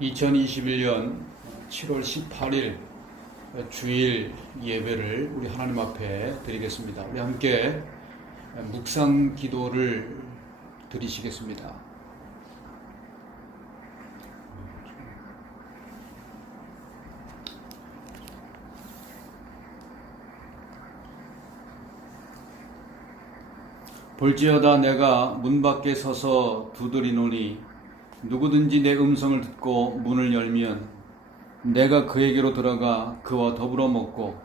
2021년 7월 18일 주일 예배를 우리 하나님 앞에 드리겠습니다. 우리 함께 묵상 기도를 드리시겠습니다. 볼지어다 내가 문 밖에 서서 두드리노니 누구든지 내 음성을 듣고 문을 열면 내가 그에게로 들어가 그와 더불어 먹고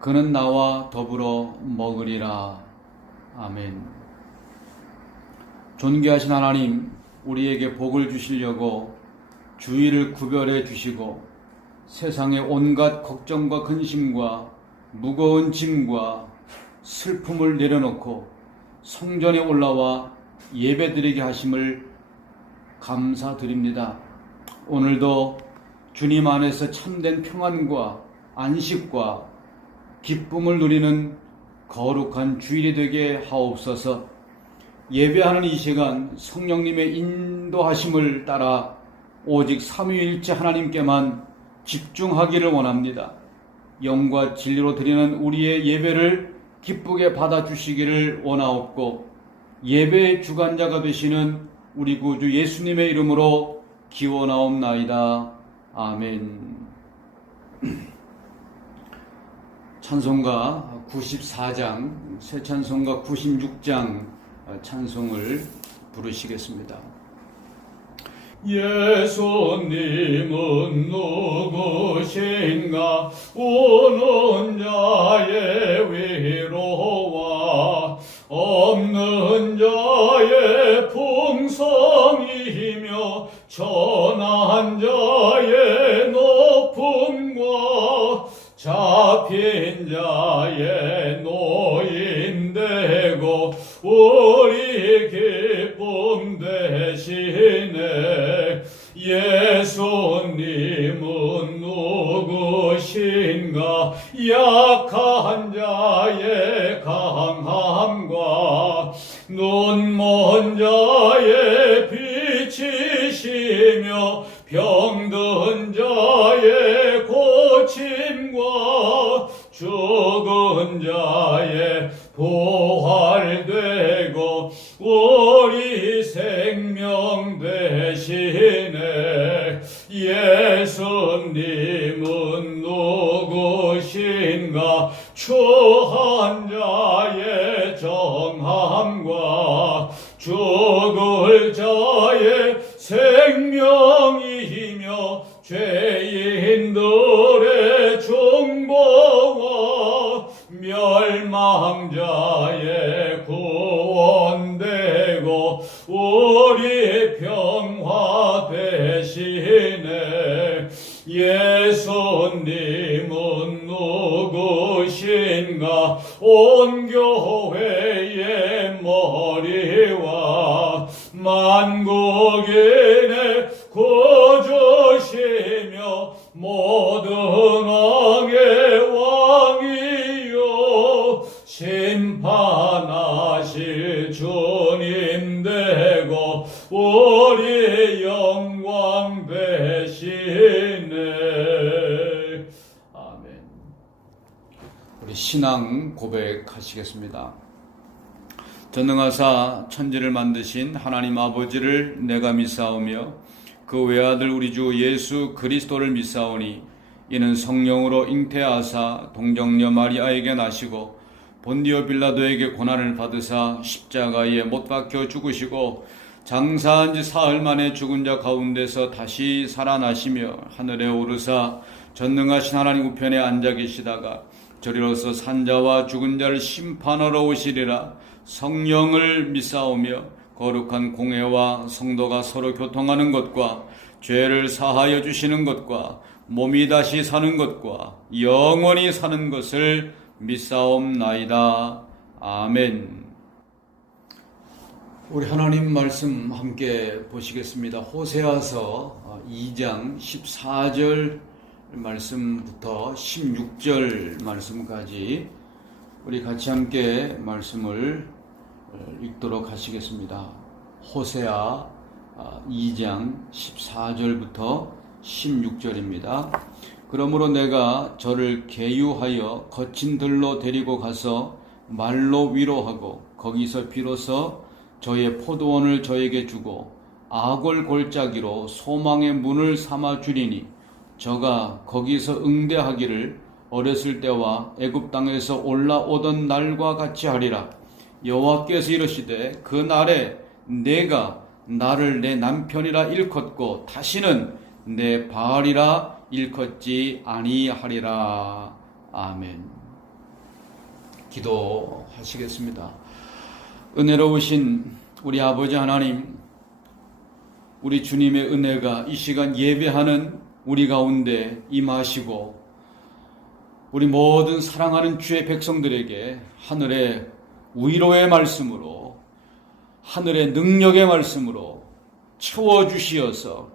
그는 나와 더불어 먹으리라. 아멘. 존귀하신 하나님, 우리에게 복을 주시려고 주의를 구별해 주시고 세상의 온갖 걱정과 근심과 무거운 짐과 슬픔을 내려놓고 성전에 올라와 예배드리게 하심을 감사드립니다. 오늘도 주님 안에서 참된 평안과 안식과 기쁨을 누리는 거룩한 주일이 되게 하옵소서. 예배하는 이 시간 성령님의 인도하심을 따라 오직 삼위일체 하나님께만 집중하기를 원합니다. 영과 진리로 드리는 우리의 예배를 기쁘게 받아주시기를 원하옵고 예배의 주관자가 되시는 우리 구주 예수님의 이름으로 기원하옵나이다. 아멘. 찬송가 94장, 새 찬송가 96장 찬송을 부르시겠습니다. 예수님은 누구신가? 우는 자의 위로와 없는 자의 풍성이며 천한 자의 높음과 잡힌 자의 노인되고 우리 기쁨 되시네. 예수님은 누구신가? 약한 자의 강함과 눈먼 자의 빛이시며 병든 자의 고침과 죽은 자의 부활되고 우리 생명 되시네. 예수님은 누구신가? 추한 자의 정함과 죽을 자의 생명이며 죄인들의 중보와 멸망자의 구원되고 우리 평화 되시네. 예수님은 누구신가? 온 교회의 머리와 만국인의 구주시며 모든 왕의 왕이요 심판하실 주님 되고 우리 영광 되시네. 아멘. 우리 신앙 고백하시겠습니다. 전능하사 천지를 만드신 하나님 아버지를 내가 믿사오며 그 외아들 우리 주 예수 그리스도를 믿사오니 이는 성령으로 잉태하사 동정녀 마리아에게 나시고 본디오 빌라도에게 고난을 받으사 십자가에 못 박혀 죽으시고 장사한 지 사흘 만에 죽은 자 가운데서 다시 살아나시며 하늘에 오르사 전능하신 하나님 우편에 앉아 계시다가 저리로서 산자와 죽은 자를 심판하러 오시리라. 성령을 믿사오며 거룩한 공회와 성도가 서로 교통하는 것과 죄를 사하여 주시는 것과 몸이 다시 사는 것과 영원히 사는 것을 믿사옵나이다. 아멘. 우리 하나님 말씀 함께 보시겠습니다. 호세아서 2장 14절 말씀부터 16절 말씀까지 우리 같이 함께 말씀을 읽도록 하시겠습니다. 호세아 2장 14절부터 16절입니다. 그러므로 내가 저를 계유하여 거친 들로 데리고 가서 말로 위로하고 거기서 비로소 저의 포도원을 저에게 주고 아골 골짜기로 소망의 문을 삼아 주리니 저가 거기서 응대하기를 어렸을 때와 애굽 땅에서 올라오던 날과 같이 하리라. 여호와께서 이르시되 그 날에 내가 나를 내 남편이라 일컫고 다시는 내 바알이라 일컫지 아니하리라. 아멘. 기도하시겠습니다. 은혜로우신 우리 아버지 하나님, 우리 주님의 은혜가 이 시간 예배하는 우리 가운데 임하시고 우리 모든 사랑하는 주의 백성들에게 하늘의 위로의 말씀으로, 하늘의 능력의 말씀으로 채워주시어서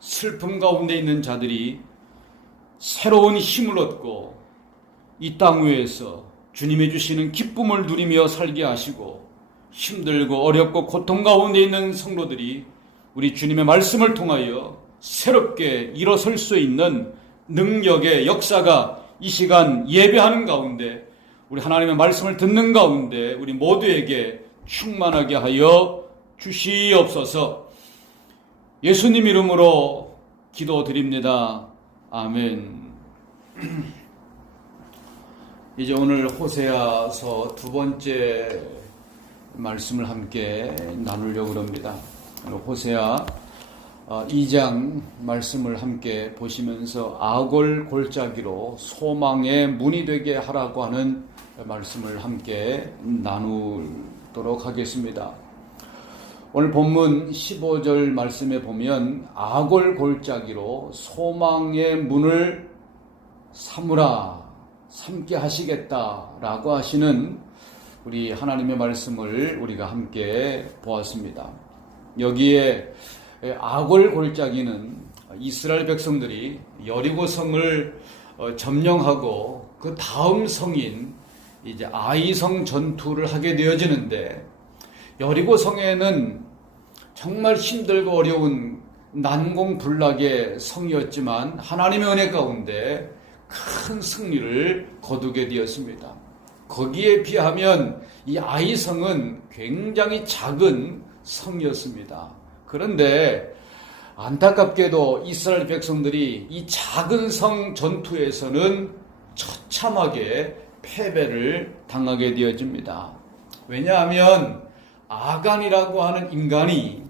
슬픔 가운데 있는 자들이 새로운 힘을 얻고 이 땅 위에서 주님이 주시는 기쁨을 누리며 살게 하시고, 힘들고 어렵고 고통 가운데 있는 성도들이 우리 주님의 말씀을 통하여 새롭게 일어설 수 있는 능력의 역사가 이 시간 예배하는 가운데, 우리 하나님의 말씀을 듣는 가운데 우리 모두에게 충만하게 하여 주시옵소서. 예수님 이름으로 기도드립니다. 아멘. 이제 오늘 호세아서 두 번째 말씀을 함께 나누려고 합니다. 호세아 2장 말씀을 함께 보시면서 아골 골짜기로 소망의 문이 되게 하라고 하는 말씀을 함께 나누도록 하겠습니다. 오늘 본문 15절 말씀에 보면 아골 골짜기로 소망의 문을 삼게 하시겠다라고 하시는 우리 하나님의 말씀을 우리가 함께 보았습니다. 여기에 아골 골짜기는 이스라엘 백성들이 여리고 성을 점령하고 그 다음 성인 이제 아이성 전투를 하게 되어지는데, 여리고 성에는 정말 힘들고 어려운 난공불락의 성이었지만 하나님의 은혜 가운데 큰 승리를 거두게 되었습니다. 거기에 비하면 이 아이성은 굉장히 작은 성이었습니다. 그런데 안타깝게도 이스라엘 백성들이 이 작은 성 전투에서는 처참하게 패배를 당하게 되어집니다. 왜냐하면 아간이라고 하는 인간이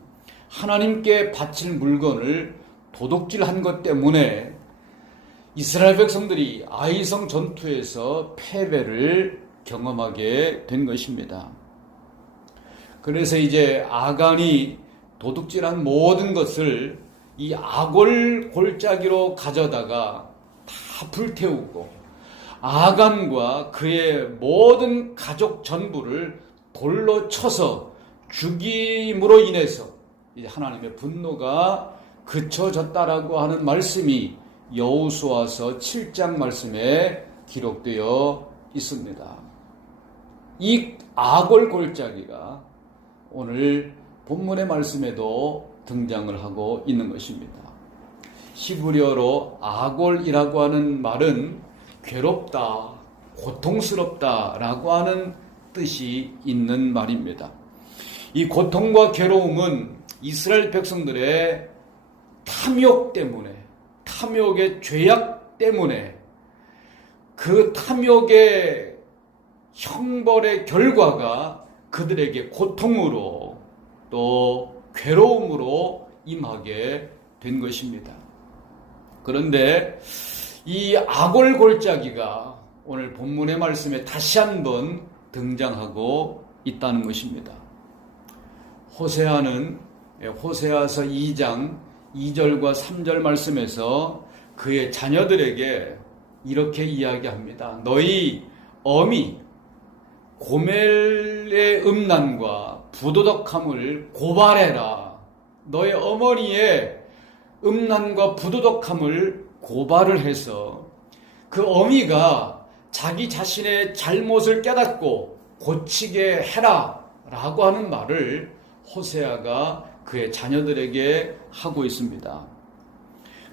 하나님께 바칠 물건을 도둑질한 것 때문에 이스라엘 백성들이 아이성 전투에서 패배를 경험하게 된 것입니다. 그래서 이제 아간이 도둑질한 모든 것을 이 아골 골짜기로 가져다가 다 불태우고, 아간과 그의 모든 가족 전부를 돌로 쳐서 죽임으로 인해서 이제 하나님의 분노가 그쳐졌다라고 하는 말씀이 여호수아서 7장 말씀에 기록되어 있습니다. 이 아골 골짜기가 오늘 본문의 말씀에도 등장을 하고 있는 것입니다. 히브리어로 아골이라고 하는 말은 괴롭다, 고통스럽다라고 하는 뜻이 있는 말입니다. 이 고통과 괴로움은 이스라엘 백성들의 탐욕 때문에, 탐욕의 죄악 때문에, 그 탐욕의 형벌의 결과가 그들에게 고통으로 또 괴로움으로 임하게 된 것입니다. 그런데 이 아골 골짜기가 오늘 본문의 말씀에 다시 한번 등장하고 있다는 것입니다. 호세아는 호세아서 2장 2절과 3절 말씀에서 그의 자녀들에게 이렇게 이야기합니다. 너희 어미 고멜의 음란과 부도덕함을 고발해라. 너희 어머니의 음란과 부도덕함을 고발을 해서 그 어미가 자기 자신의 잘못을 깨닫고 고치게 해라 라고 하는 말을 호세아가 그의 자녀들에게 하고 있습니다.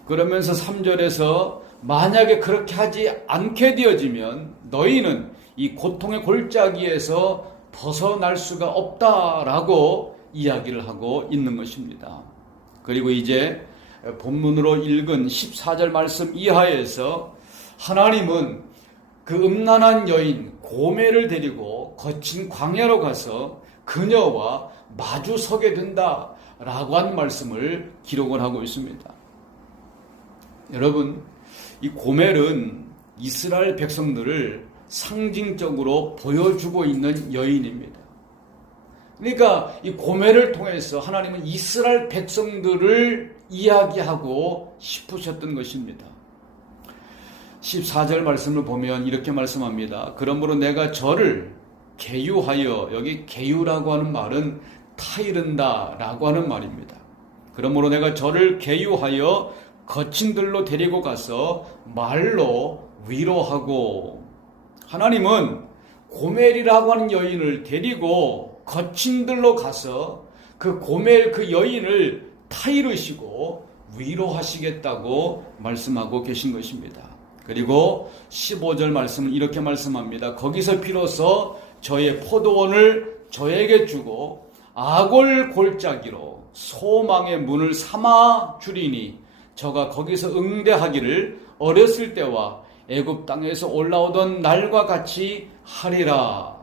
그러면서 3절에서 만약에 그렇게 하지 않게 되어지면 너희는 이 고통의 골짜기에서 벗어날 수가 없다라고 이야기를 하고 있는 것입니다. 그리고 이제 본문으로 읽은 14절 말씀 이하에서 하나님은 그 음란한 여인 고멜을 데리고 거친 광야로 가서 그녀와 마주서게 된다라고 한 말씀을 기록을 하고 있습니다. 여러분, 이 고멜은 이스라엘 백성들을 상징적으로 보여주고 있는 여인입니다. 그러니까 이 고멜을 통해서 하나님은 이스라엘 백성들을 이야기하고 싶으셨던 것입니다. 14절 말씀을 보면 이렇게 말씀합니다. 그러므로 내가 저를 계유하여, 여기 계유라고 하는 말은 타이른다 라고 하는 말입니다. 그러므로 내가 저를 계유하여 거친 들로 데리고 가서 말로 위로하고, 하나님은 고멜이라고 하는 여인을 데리고 거친 들로 가서 그 고멜 그 여인을 타이르시고 위로하시겠다고 말씀하고 계신 것입니다. 그리고 15절 말씀은 이렇게 말씀합니다. 거기서 비로소 저의 포도원을 저에게 주고 아골 골짜기로 소망의 문을 삼아 주리니 저가 거기서 응대하기를 어렸을 때와 애굽 땅에서 올라오던 날과 같이 하리라.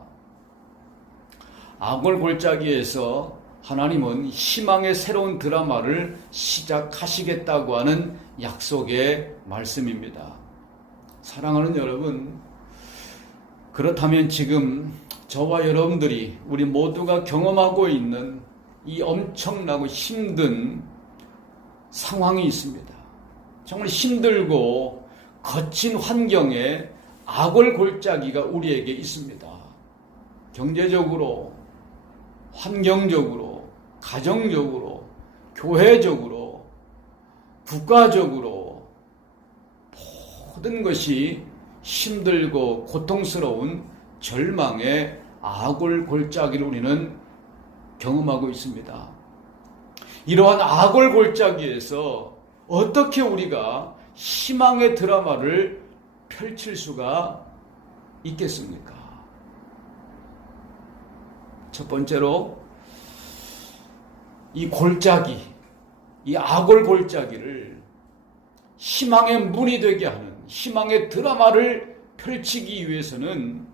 아골 골짜기에서 하나님은 희망의 새로운 드라마를 시작하시겠다고 하는 약속의 말씀입니다. 사랑하는 여러분, 그렇다면 지금 저와 여러분들이 우리 모두가 경험하고 있는 이 엄청나고 힘든 상황이 있습니다. 정말 힘들고 거친 환경에 아골 골짜기가 우리에게 있습니다. 경제적으로, 환경적으로, 가정적으로, 교회적으로, 국가적으로 모든 것이 힘들고 고통스러운 절망의 아골 골짜기를 우리는 경험하고 있습니다. 이러한 아골 골짜기에서 어떻게 우리가 희망의 드라마를 펼칠 수가 있겠습니까? 첫 번째로 이 골짜기, 이 아골 골짜기를 희망의 문이 되게 하는 희망의 드라마를 펼치기 위해서는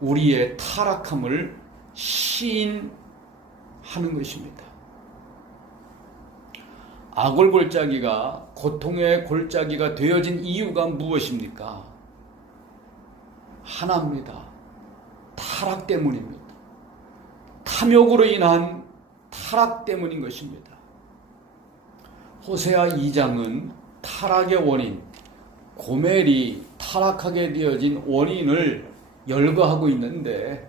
우리의 타락함을 시인하는 것입니다. 아골 골짜기가 고통의 골짜기가 되어진 이유가 무엇입니까? 하나입니다. 타락 때문입니다. 탐욕으로 인한 타락 때문인 것입니다. 호세아 2장은 타락의 원인, 고멜이 타락하게 되어진 원인을 열거하고 있는데,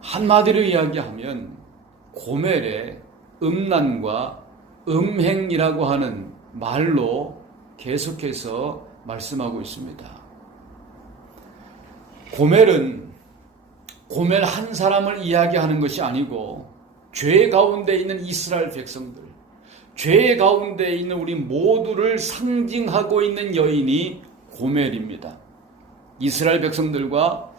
한마디로 이야기하면 고멜의 음란과 음행이라고 하는 말로 계속해서 말씀하고 있습니다. 고멜은 고멜 한 사람을 이야기하는 것이 아니고 죄 가운데 있는 이스라엘 백성들, 죄 가운데 있는 우리 모두를 상징하고 있는 여인이 고멜입니다. 이스라엘 백성들과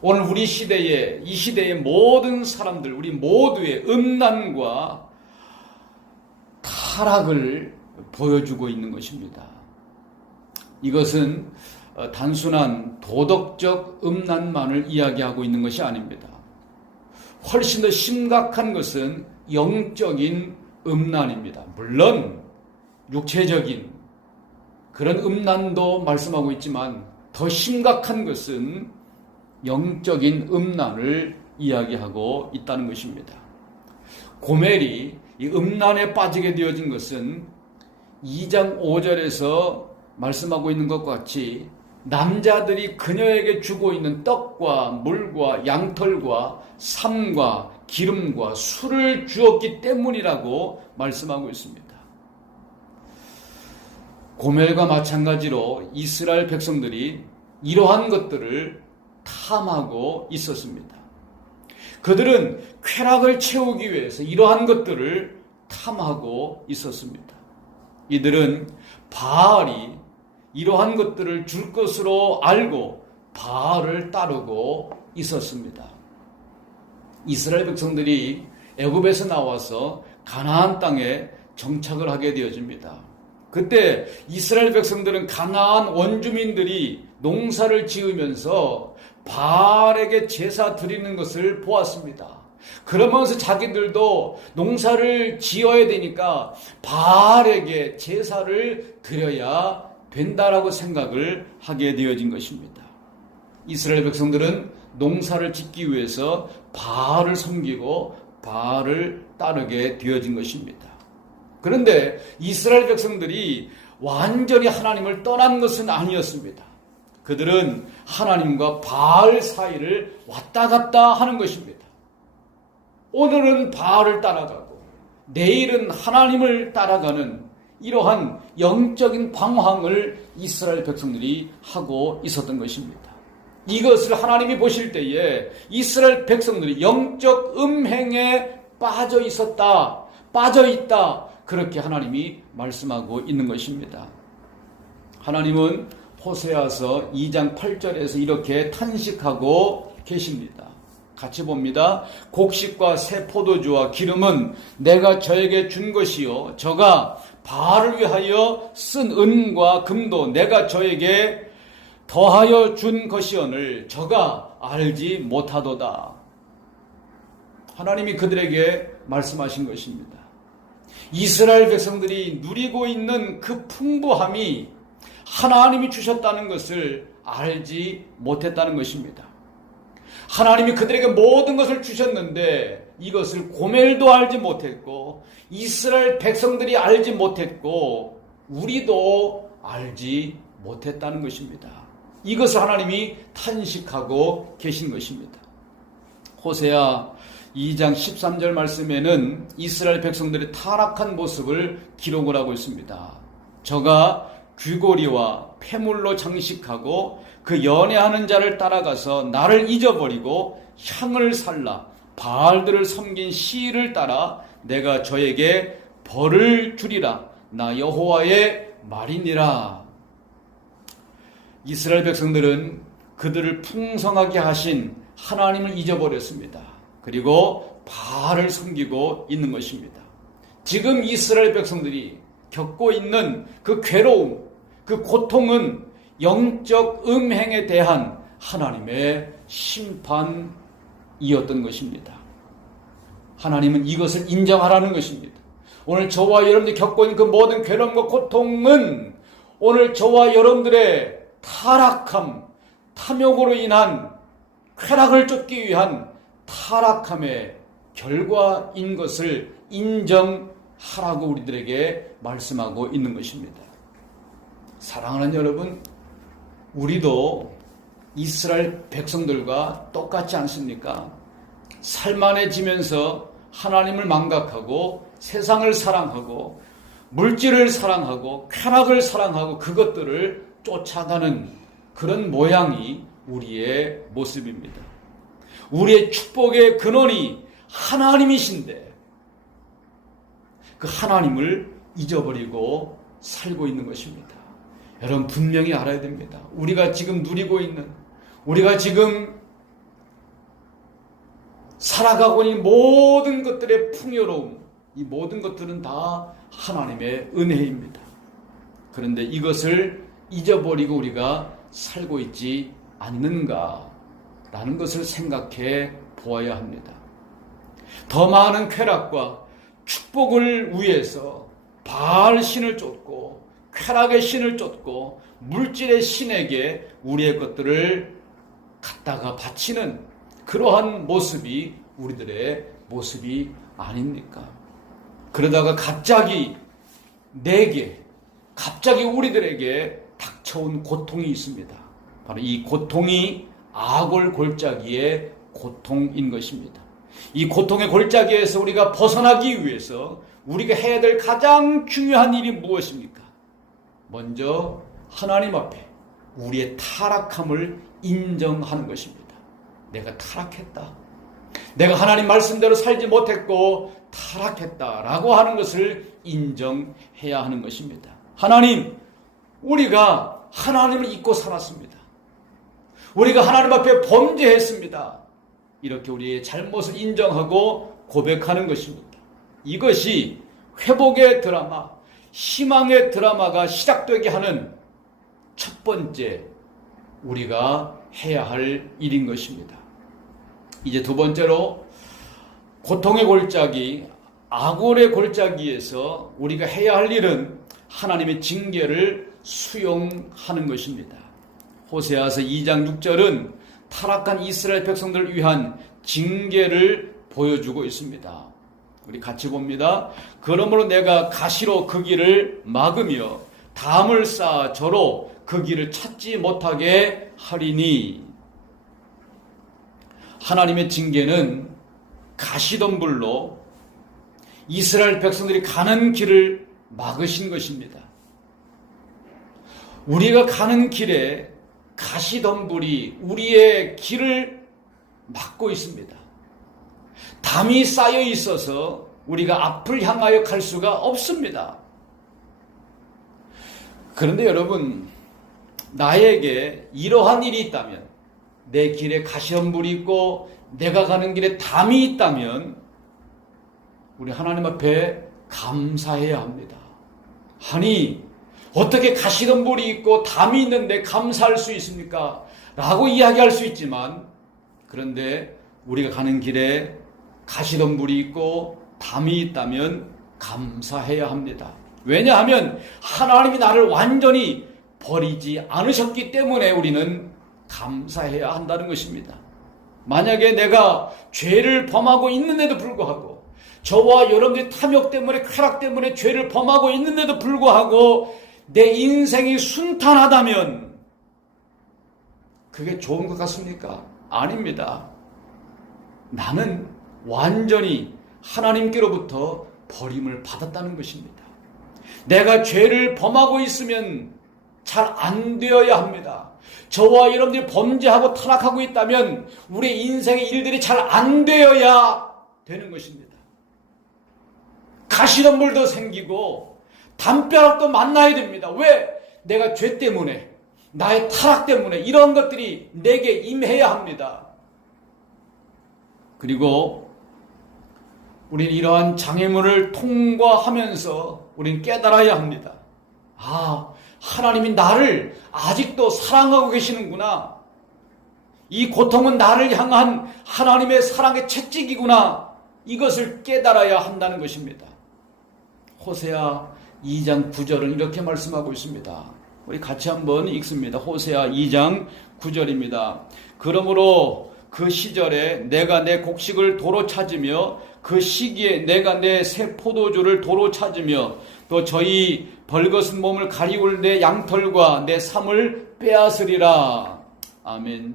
오늘 우리 시대에, 이 시대의 모든 사람들, 우리 모두의 음란과 타락을 보여주고 있는 것입니다. 이것은 단순한 도덕적 음란만을 이야기하고 있는 것이 아닙니다. 훨씬 더 심각한 것은 영적인 음란입니다. 물론 육체적인 그런 음란도 말씀하고 있지만 더 심각한 것은 영적인 음란을 이야기하고 있다는 것입니다. 고멜이 이 음란에 빠지게 되어진 것은 2장 5절에서 말씀하고 있는 것과 같이 남자들이 그녀에게 주고 있는 떡과 물과 양털과 삶과 기름과 술을 주었기 때문이라고 말씀하고 있습니다. 고멜과 마찬가지로 이스라엘 백성들이 이러한 것들을 탐하고 있었습니다. 그들은 쾌락을 채우기 위해서 이러한 것들을 탐하고 있었습니다. 이들은 바알이 이러한 것들을 줄 것으로 알고 바알을 따르고 있었습니다. 이스라엘 백성들이 애굽에서 나와서 가나안 땅에 정착을 하게 되어집니다. 그때 이스라엘 백성들은 가나안 원주민들이 농사를 지으면서 바알에게 제사 드리는 것을 보았습니다. 그러면서 자기들도 농사를 지어야 되니까 바알에게 제사를 드려야 된다라고 생각을 하게 되어진 것입니다. 이스라엘 백성들은 농사를 짓기 위해서 바알을 섬기고 바알을 따르게 되어진 것입니다. 그런데 이스라엘 백성들이 완전히 하나님을 떠난 것은 아니었습니다. 그들은 하나님과 바알 사이를 왔다 갔다 하는 것입니다. 오늘은 바알을 따라가고 내일은 하나님을 따라가는 이러한 영적인 방황을 이스라엘 백성들이 하고 있었던 것입니다. 이것을 하나님이 보실 때에 이스라엘 백성들이 영적 음행에 빠져 있었다, 빠져 있다, 그렇게 하나님이 말씀하고 있는 것입니다. 하나님은 호세아서 2장 8절에서 이렇게 탄식하고 계십니다. 같이 봅니다. 곡식과 새 포도주와 기름은 내가 저에게 준 것이요 저가 바알을 위하여 쓴 은과 금도 내가 저에게 더하여 준 것이오늘 저가 알지 못하도다. 하나님이 그들에게 말씀하신 것입니다. 이스라엘 백성들이 누리고 있는 그 풍부함이 하나님이 주셨다는 것을 알지 못했다는 것입니다. 하나님이 그들에게 모든 것을 주셨는데 이것을 고멜도 알지 못했고 이스라엘 백성들이 알지 못했고 우리도 알지 못했다는 것입니다. 이것을 하나님이 탄식하고 계신 것입니다. 호세아 2장 13절 말씀에는 이스라엘 백성들의 타락한 모습을 기록을 하고 있습니다. 저가 귀고리와 폐물로 장식하고 그 연애하는 자를 따라가서 나를 잊어버리고 향을 살라 바알들을 섬긴 시를 따라 내가 저에게 벌을 주리라 나 여호와의 말이니라. 이스라엘 백성들은 그들을 풍성하게 하신 하나님을 잊어버렸습니다. 그리고 바알을 섬기고 있는 것입니다. 지금 이스라엘 백성들이 겪고 있는 그 괴로움, 그 고통은 영적 음행에 대한 하나님의 심판이었던 것입니다. 하나님은 이것을 인정하라는 것입니다. 오늘 저와 여러분들이 겪고 있는 그 모든 괴로움과 고통은 오늘 저와 여러분들의 타락함, 탐욕으로 인한 쾌락을 쫓기 위한 타락함의 결과인 것을 인정하라고 우리들에게 말씀하고 있는 것입니다. 사랑하는 여러분, 우리도 이스라엘 백성들과 똑같지 않습니까? 살만해지면서 하나님을 망각하고 세상을 사랑하고 물질을 사랑하고 쾌락을 사랑하고 그것들을 쫓아가는 그런 모양이 우리의 모습입니다. 우리의 축복의 근원이 하나님이신데 그 하나님을 잊어버리고 살고 있는 것입니다. 여러분 분명히 알아야 됩니다. 우리가 지금 누리고 있는, 우리가 지금 살아가고 있는 모든 것들의 풍요로움, 이 모든 것들은 다 하나님의 은혜입니다. 그런데 이것을 잊어버리고 우리가 살고 있지 않는가라는 것을 생각해 보아야 합니다. 더 많은 쾌락과 축복을 위해서 바알 신을 쫓고 쾌락의 신을 쫓고 물질의 신에게 우리의 것들을 갖다가 바치는 그러한 모습이 우리들의 모습이 아닙니까? 그러다가 갑자기 우리들에게 닥쳐온 고통이 있습니다. 바로 이 고통이 악을 골짜기의 고통인 것입니다. 이 고통의 골짜기에서 우리가 벗어나기 위해서 우리가 해야 될 가장 중요한 일이 무엇입니까? 먼저 하나님 앞에 우리의 타락함을 인정하는 것입니다. 내가 타락했다. 내가 하나님 말씀대로 살지 못했고 타락했다라고 하는 것을 인정해야 하는 것입니다. 하나님, 우리가 하나님을 잊고 살았습니다. 우리가 하나님 앞에 범죄했습니다. 이렇게 우리의 잘못을 인정하고 고백하는 것입니다. 이것이 회복의 드라마, 희망의 드라마가 시작되게 하는 첫 번째 우리가 해야 할 일인 것입니다. 이제 두 번째로 고통의 골짜기, 악월의 골짜기에서 우리가 해야 할 일은 하나님의 징계를 수용하는 것입니다. 호세아서 2장 6절은 타락한 이스라엘 백성들을 위한 징계를 보여주고 있습니다. 우리 같이 봅니다. 그러므로 내가 가시로 그 길을 막으며 담을 쌓아 저로 그 길을 찾지 못하게 하리니. 하나님의 징계는 가시덤불로 이스라엘 백성들이 가는 길을 막으신 것입니다. 우리가 가는 길에 가시덤불이 우리의 길을 막고 있습니다. 담이 쌓여 있어서 우리가 앞을 향하여 갈 수가 없습니다. 그런데 여러분, 나에게 이러한 일이 있다면, 내 길에 가시덤불이 있고 내가 가는 길에 담이 있다면 우리 하나님 앞에 감사해야 합니다. 아니, 어떻게 가시덤불이 있고 담이 있는데 감사할 수 있습니까? 라고 이야기할 수 있지만, 그런데 우리가 가는 길에 가시덤불이 있고 담이 있다면 감사해야 합니다. 왜냐하면 하나님이 나를 완전히 버리지 않으셨기 때문에 우리는 감사해야 한다는 것입니다. 만약에 내가 죄를 범하고 있는데도 불구하고, 저와 여러분들의 탐욕 때문에, 쾌락 때문에 죄를 범하고 있는데도 불구하고 내 인생이 순탄하다면 그게 좋은 것 같습니까? 아닙니다. 나는 완전히 하나님께로부터 버림을 받았다는 것입니다. 내가 죄를 범하고 있으면 잘 안 되어야 합니다. 저와 여러분들이 범죄하고 타락하고 있다면 우리 인생의 일들이 잘 안 되어야 되는 것입니다. 가시덤불도 생기고 담벼락도 만나야 됩니다. 왜? 내가 죄 때문에, 나의 타락 때문에 이런 것들이 내게 임해야 합니다. 그리고 우리는 이러한 장애물을 통과하면서 우리는 깨달아야 합니다. 아, 하나님이 나를 아직도 사랑하고 계시는구나. 이 고통은 나를 향한 하나님의 사랑의 채찍이구나. 이것을 깨달아야 한다는 것입니다. 호세아 2장 9절은 이렇게 말씀하고 있습니다. 우리 같이 한번 읽습니다. 호세아 2장 9절입니다. 그러므로 그 시절에 내가 내 곡식을 도로 찾으며 그 시기에 내가 내 새 포도주를 도로 찾으며 또 저희 벌거벗은 몸을 가리울 내 양털과 내 삶을 빼앗으리라. 아멘.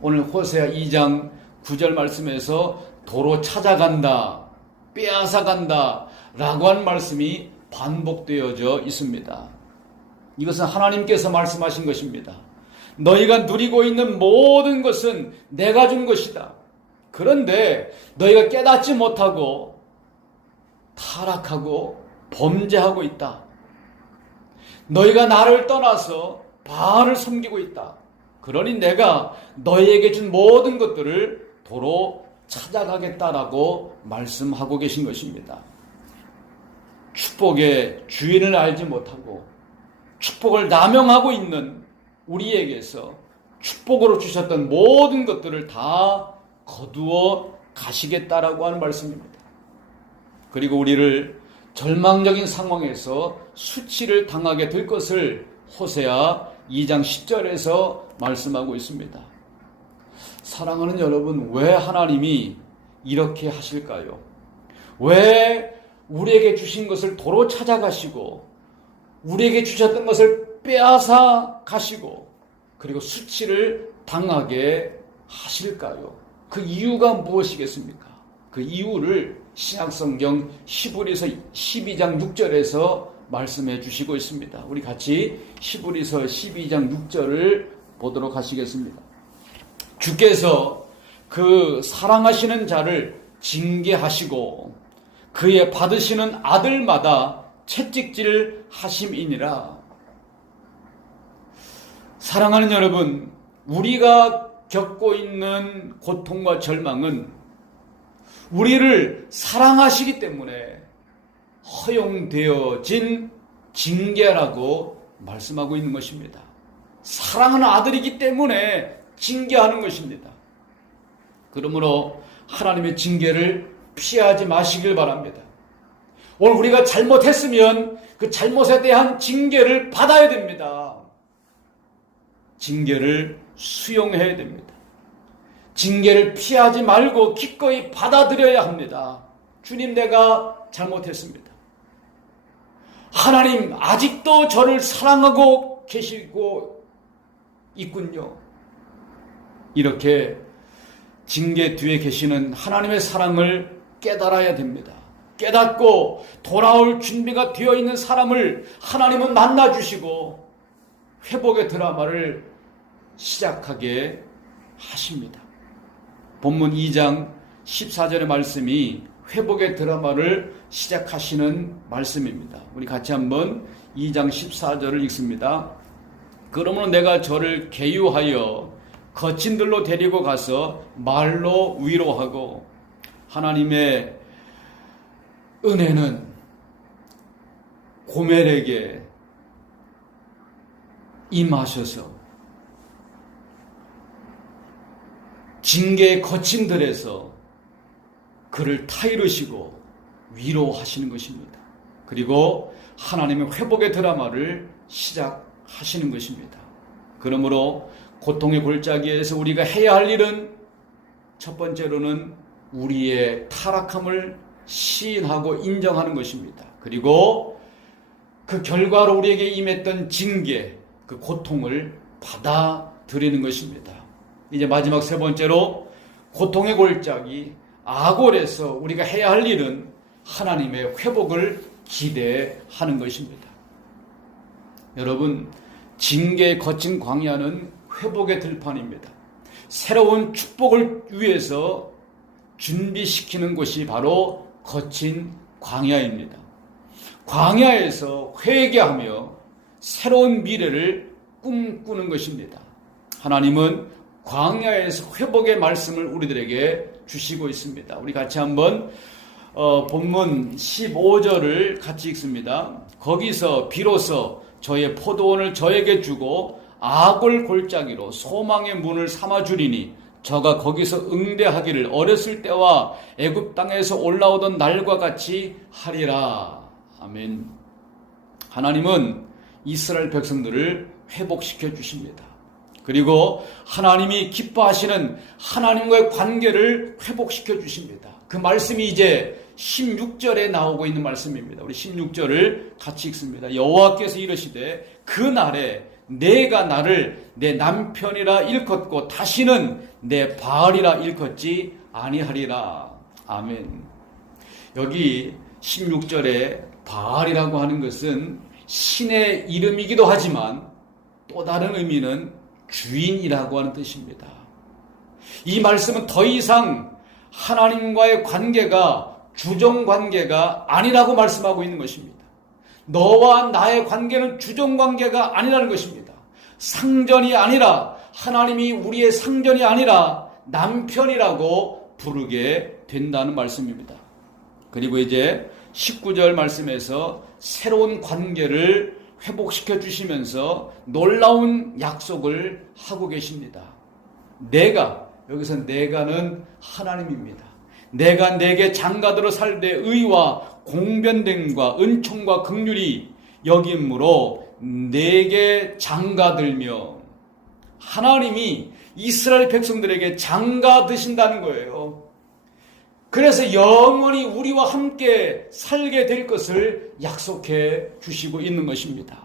오늘 호세아 2장 9절 말씀에서 도로 찾아간다, 빼앗아간다 라고 한 말씀이 반복되어져 있습니다. 이것은 하나님께서 말씀하신 것입니다. 너희가 누리고 있는 모든 것은 내가 준 것이다. 그런데 너희가 깨닫지 못하고 타락하고 범죄하고 있다. 너희가 나를 떠나서 바알을 섬기고 있다. 그러니 내가 너희에게 준 모든 것들을 도로 찾아가겠다라고 말씀하고 계신 것입니다. 축복의 주인을 알지 못하고 축복을 남용하고 있는 우리에게서 축복으로 주셨던 모든 것들을 다 거두어 가시겠다라고 하는 말씀입니다. 그리고 우리를 절망적인 상황에서 수치를 당하게 될 것을 호세아 2장 10절에서 말씀하고 있습니다. 사랑하는 여러분, 왜 하나님이 이렇게 하실까요? 왜 우리에게 주신 것을 도로 찾아가시고 우리에게 주셨던 것을 빼앗아 가시고 그리고 수치를 당하게 하실까요? 그 이유가 무엇이겠습니까? 그 이유를 신약성경 히브리서 12장 6절에서 말씀해 주시고 있습니다. 우리 같이 히브리서 12장 6절을 보도록 하시겠습니다. 주께서 그 사랑하시는 자를 징계하시고 그의 받으시는 아들마다 채찍질 하심이니라. 사랑하는 여러분, 우리가 겪고 있는 고통과 절망은 우리를 사랑하시기 때문에 허용되어진 징계라고 말씀하고 있는 것입니다. 사랑하는 아들이기 때문에 징계하는 것입니다. 그러므로 하나님의 징계를 피하지 마시길 바랍니다. 오늘 우리가 잘못했으면 그 잘못에 대한 징계를 받아야 됩니다. 징계를 수용해야 됩니다. 징계를 피하지 말고 기꺼이 받아들여야 합니다. 주님, 내가 잘못했습니다. 하나님, 아직도 저를 사랑하고 계시고 있군요. 이렇게 징계 뒤에 계시는 하나님의 사랑을 깨달아야 됩니다. 깨닫고 돌아올 준비가 되어 있는 사람을 하나님은 만나주시고 회복의 드라마를 시작하게 하십니다. 본문 2장 14절의 말씀이 회복의 드라마를 시작하시는 말씀입니다. 우리 같이 한번 2장 14절을 읽습니다. 그러므로 내가 저를 계유하여 거친들로 데리고 가서 말로 위로하고, 하나님의 은혜는 고멜에게 임하셔서 징계의 거침들에서 그를 타이르시고 위로하시는 것입니다. 그리고 하나님의 회복의 드라마를 시작하시는 것입니다. 그러므로 고통의 골짜기에서 우리가 해야 할 일은 첫 번째로는 우리의 타락함을 시인하고 인정하는 것입니다. 그리고 그 결과로 우리에게 임했던 징계, 그 고통을 받아들이는 것입니다. 이제 마지막 세 번째로 고통의 골짜기 아골에서 우리가 해야 할 일은 하나님의 회복을 기대하는 것입니다. 여러분, 징계에 거친 광야는 회복의 들판입니다. 새로운 축복을 위해서 준비시키는 곳이 바로 거친 광야입니다. 광야에서 회개하며 새로운 미래를 꿈꾸는 것입니다. 하나님은 광야에서 회복의 말씀을 우리들에게 주시고 있습니다. 우리 같이 한번 본문 15절을 같이 읽습니다. 거기서 비로소 저의 포도원을 저에게 주고 아골 골짜기로 소망의 문을 삼아 주리니 저가 거기서 응대하기를 어렸을 때와 애굽 땅에서 올라오던 날과 같이 하리라. 아멘. 하나님은 이스라엘 백성들을 회복시켜 주십니다. 그리고 하나님이 기뻐하시는 하나님과의 관계를 회복시켜 주십니다. 그 말씀이 이제 16절에 나오고 있는 말씀입니다. 우리 16절을 같이 읽습니다. 여호와께서 이르시되 그 날에 내가 나를 내 남편이라 일컫고 다시는 내 바알이라 일컫지 아니하리라. 아멘. 여기 16절에 바알이라고 하는 것은 신의 이름이기도 하지만 또 다른 의미는 주인이라고 하는 뜻입니다. 이 말씀은 더 이상 하나님과의 관계가 주정관계가 아니라고 말씀하고 있는 것입니다. 너와 나의 관계는 주정관계가 아니라는 것입니다. 상전이 아니라, 하나님이 우리의 상전이 아니라 남편이라고 부르게 된다는 말씀입니다. 그리고 이제 19절 말씀에서 새로운 관계를 회복시켜 주시면서 놀라운 약속을 하고 계십니다. 여기서 내가는 하나님입니다. 내가 내게 장가들어 살되 의와 공변됨과 은총과 긍휼이 여김으로 내게 장가들며, 하나님이 이스라엘 백성들에게 장가드신다는 거예요. 그래서 영원히 우리와 함께 살게 될 것을 약속해 주시고 있는 것입니다.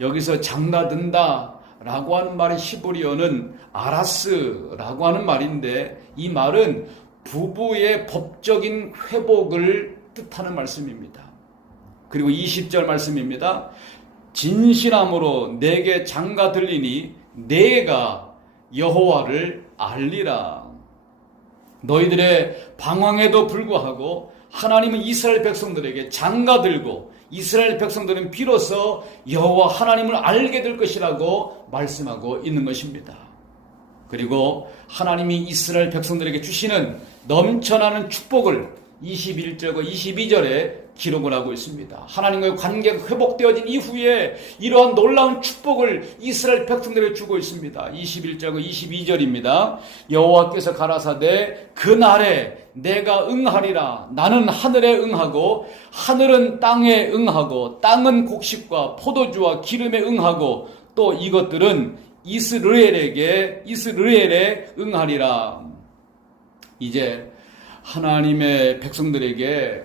여기서 장가든다 라고 하는 말의 히브리어는 아라스라고 하는 말인데, 이 말은 부부의 법적인 회복을 뜻하는 말씀입니다. 그리고 20절 말씀입니다. 진실함으로 내게 장가들리니 내가 여호와를 알리라. 너희들의 방황에도 불구하고 하나님은 이스라엘 백성들에게 장가 들고 이스라엘 백성들은 비로소 여호와 하나님을 알게 될 것이라고 말씀하고 있는 것입니다. 그리고 하나님이 이스라엘 백성들에게 주시는 넘쳐나는 축복을 21절과 22절에 기록을 하고 있습니다. 하나님과의 관계가 회복되어진 이후에 이러한 놀라운 축복을 이스라엘 백성들에게 주고 있습니다. 21절과 22절입니다. 여호와께서 가라사대 그날에 내가 응하리라. 나는 하늘에 응하고 하늘은 땅에 응하고 땅은 곡식과 포도주와 기름에 응하고 또 이것들은 이스라엘에 응하리라. 이제 하나님의 백성들에게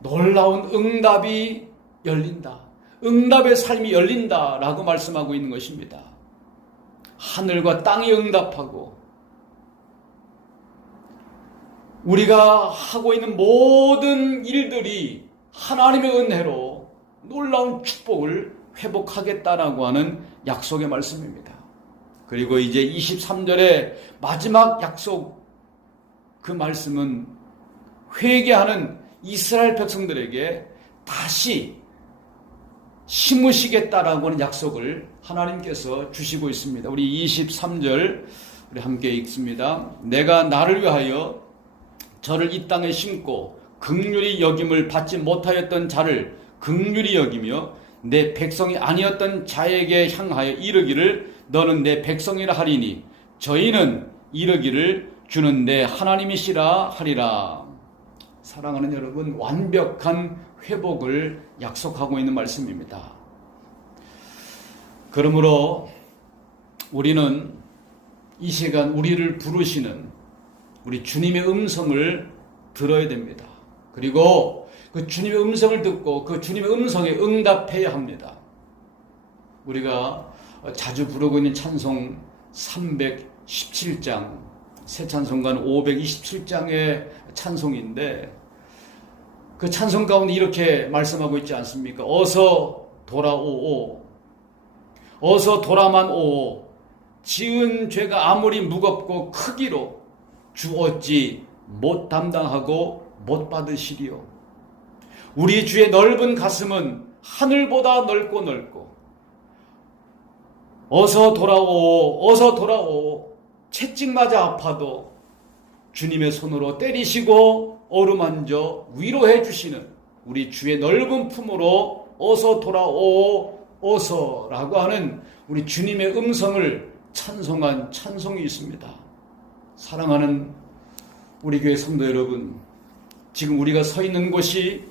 놀라운 응답이 열린다. 응답의 삶이 열린다라고 말씀하고 있는 것입니다. 하늘과 땅이 응답하고 우리가 하고 있는 모든 일들이 하나님의 은혜로 놀라운 축복을 회복하겠다라고 하는 약속의 말씀입니다. 그리고 이제 23절의 마지막 약속, 그 말씀은 회개하는 이스라엘 백성들에게 다시 심으시겠다라고 하는 약속을 하나님께서 주시고 있습니다. 우리 23절 우리 함께 읽습니다. 내가 나를 위하여 저를 이 땅에 심고 긍휼히 여김을 받지 못하였던 자를 긍휼히 여기며 내 백성이 아니었던 자에게 향하여 이르기를 너는 내 백성이라 하리니 저희는 이르기를 주는 내 하나님이시라 하리라. 사랑하는 여러분, 완벽한 회복을 약속하고 있는 말씀입니다. 그러므로 우리는 이 시간 우리를 부르시는 우리 주님의 음성을 들어야 됩니다. 그리고 그 주님의 음성을 듣고 그 주님의 음성에 응답해야 합니다. 우리가 자주 부르고 있는 찬송 317장, 새 찬송가는 527장의 찬송인데 그 찬송 가운데 이렇게 말씀하고 있지 않습니까? 어서 돌아오오, 어서 돌아만 오오. 지은 죄가 아무리 무겁고 크기로 주 어찌 못 담당하고 못 받으시리요. 우리 주의 넓은 가슴은 하늘보다 넓고 넓고 어서 돌아오, 어서 돌아오. 채찍 맞아 아파도 주님의 손으로 때리시고 어루만져 위로해 주시는 우리 주의 넓은 품으로 어서 돌아오, 어서라고 하는 우리 주님의 음성을 찬송한 찬송이 있습니다. 사랑하는 우리 교회 성도 여러분, 지금 우리가 서 있는 곳이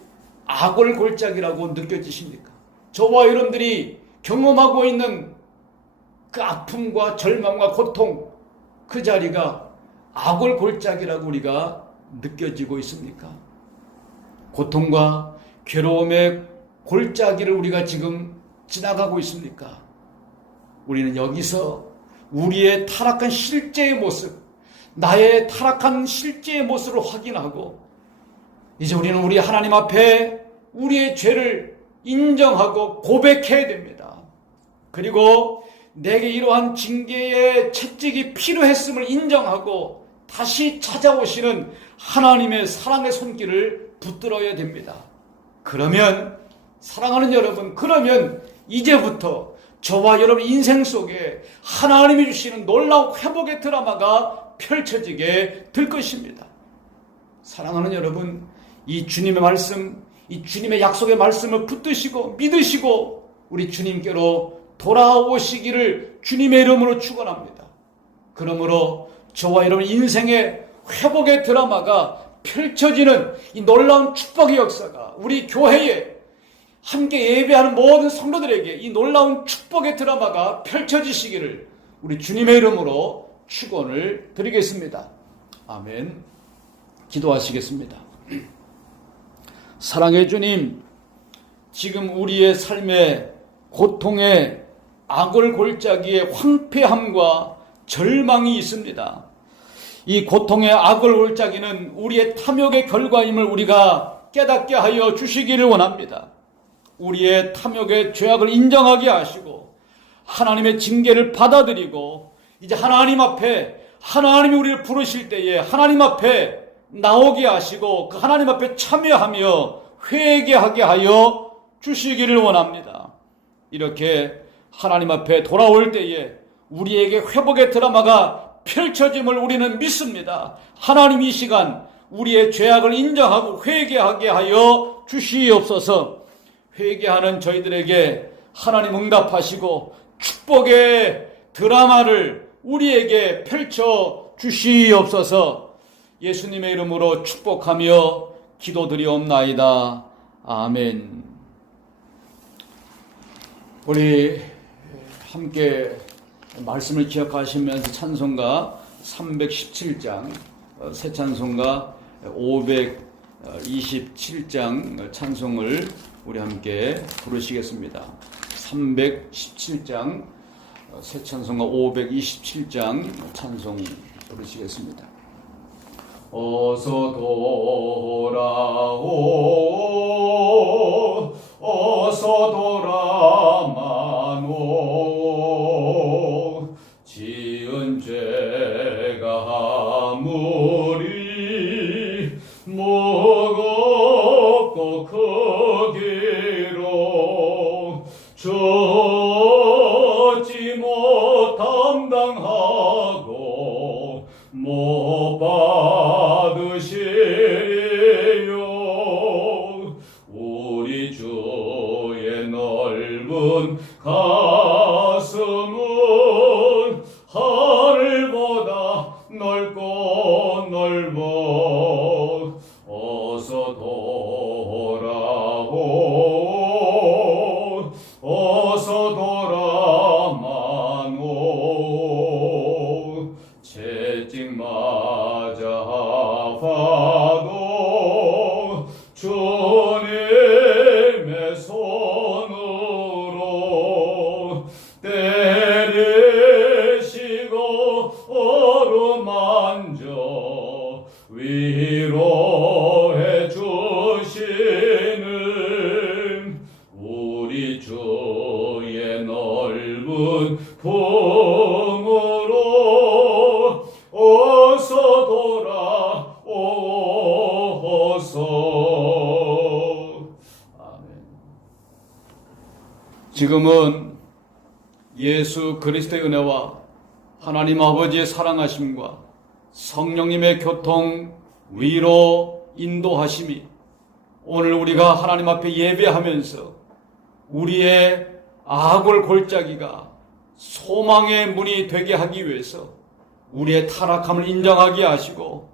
악골 골짜기라고 느껴지십니까? 저와 여러분들이 경험하고 있는 그 아픔과 절망과 고통, 그 자리가 악골 골짜기라고 우리가 느껴지고 있습니까? 고통과 괴로움의 골짜기를 우리가 지금 지나가고 있습니까? 우리는 여기서 우리의 타락한 실제의 모습, 나의 타락한 실제의 모습을 확인하고 이제 우리는 우리 하나님 앞에 우리의 죄를 인정하고 고백해야 됩니다. 그리고 내게 이러한 징계의 채찍이 필요했음을 인정하고 다시 찾아오시는 하나님의 사랑의 손길을 붙들어야 됩니다. 그러면 사랑하는 여러분, 그러면 이제부터 저와 여러분 인생 속에 하나님이 주시는 놀라운 회복의 드라마가 펼쳐지게 될 것입니다. 사랑하는 여러분, 이 주님의 말씀, 이 주님의 약속의 말씀을 붙드시고 믿으시고 우리 주님께로 돌아오시기를 주님의 이름으로 축원합니다. 그러므로 저와 여러분 인생의 회복의 드라마가 펼쳐지는 이 놀라운 축복의 역사가 우리 교회에 함께 예배하는 모든 성도들에게 이 놀라운 축복의 드라마가 펼쳐지시기를 우리 주님의 이름으로 축원을 드리겠습니다. 아멘. 기도하시겠습니다. 사랑의 주님, 지금 우리의 삶의 고통의 악을 골짜기에 황폐함과 절망이 있습니다. 이 고통의 악을 골짜기는 우리의 탐욕의 결과임을 우리가 깨닫게 하여 주시기를 원합니다. 우리의 탐욕의 죄악을 인정하게 하시고 하나님의 징계를 받아들이고 이제 하나님 앞에 하나님이 우리를 부르실 때에 하나님 앞에 나오게 하시고 그 하나님 앞에 참여하며 회개하게 하여 주시기를 원합니다. 이렇게 하나님 앞에 돌아올 때에 우리에게 회복의 드라마가 펼쳐짐을 우리는 믿습니다. 하나님 이 시간 우리의 죄악을 인정하고 회개하게 하여 주시옵소서. 회개하는 저희들에게 하나님 응답하시고 축복의 드라마를 우리에게 펼쳐 주시옵소서. 예수님의 이름으로 축복하며 기도드리옵나이다. 아멘. 우리 함께 말씀을 기억하시면서 찬송가 317장, 새 찬송가 527장 찬송을 우리 함께 부르시겠습니다. 317장, 새 찬송가 527장 찬송 부르시겠습니다. 어서 돌아오, 어서 돌아마노. 지은 죄가 아무리 무겁고 크기로 젖지 못 감당하고 못 받으시리요. 우리 주의 넓은 가슴은 하늘보다 넓고 넓어. 어서 돌아오, 어서 돌아마노. 채찍 맞아 아파도 주님의 손으로 때리시고 어루만져 위로해 주시는 우리 주의 넓은 품으로 어서 돌아오소서. 아멘. 지금은 예수 그리스도의 은혜와 하나님 아버지의 사랑하심과 성령님의 교통, 위로, 인도하심이 오늘 우리가 하나님 앞에 예배하면서 우리의 악골 골짜기가 소망의 문이 되게 하기 위해서 우리의 타락함을 인정하게 하시고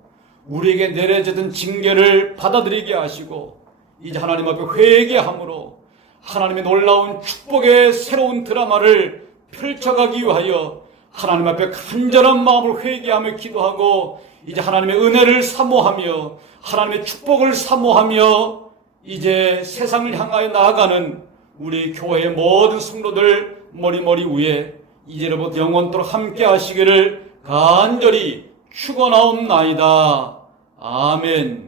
우리에게 내려지던 징계를 받아들이게 하시고 이제 하나님 앞에 회개함으로 하나님의 놀라운 축복의 새로운 드라마를 펼쳐가기 위하여 하나님 앞에 간절한 마음으로 회개하며 기도하고 이제 하나님의 은혜를 사모하며 하나님의 축복을 사모하며 이제 세상을 향하여 나아가는 우리 교회의 모든 성도들 머리 위에 이제로부터 영원토록 함께 하시기를 간절히 축원하옵나이다. 아멘.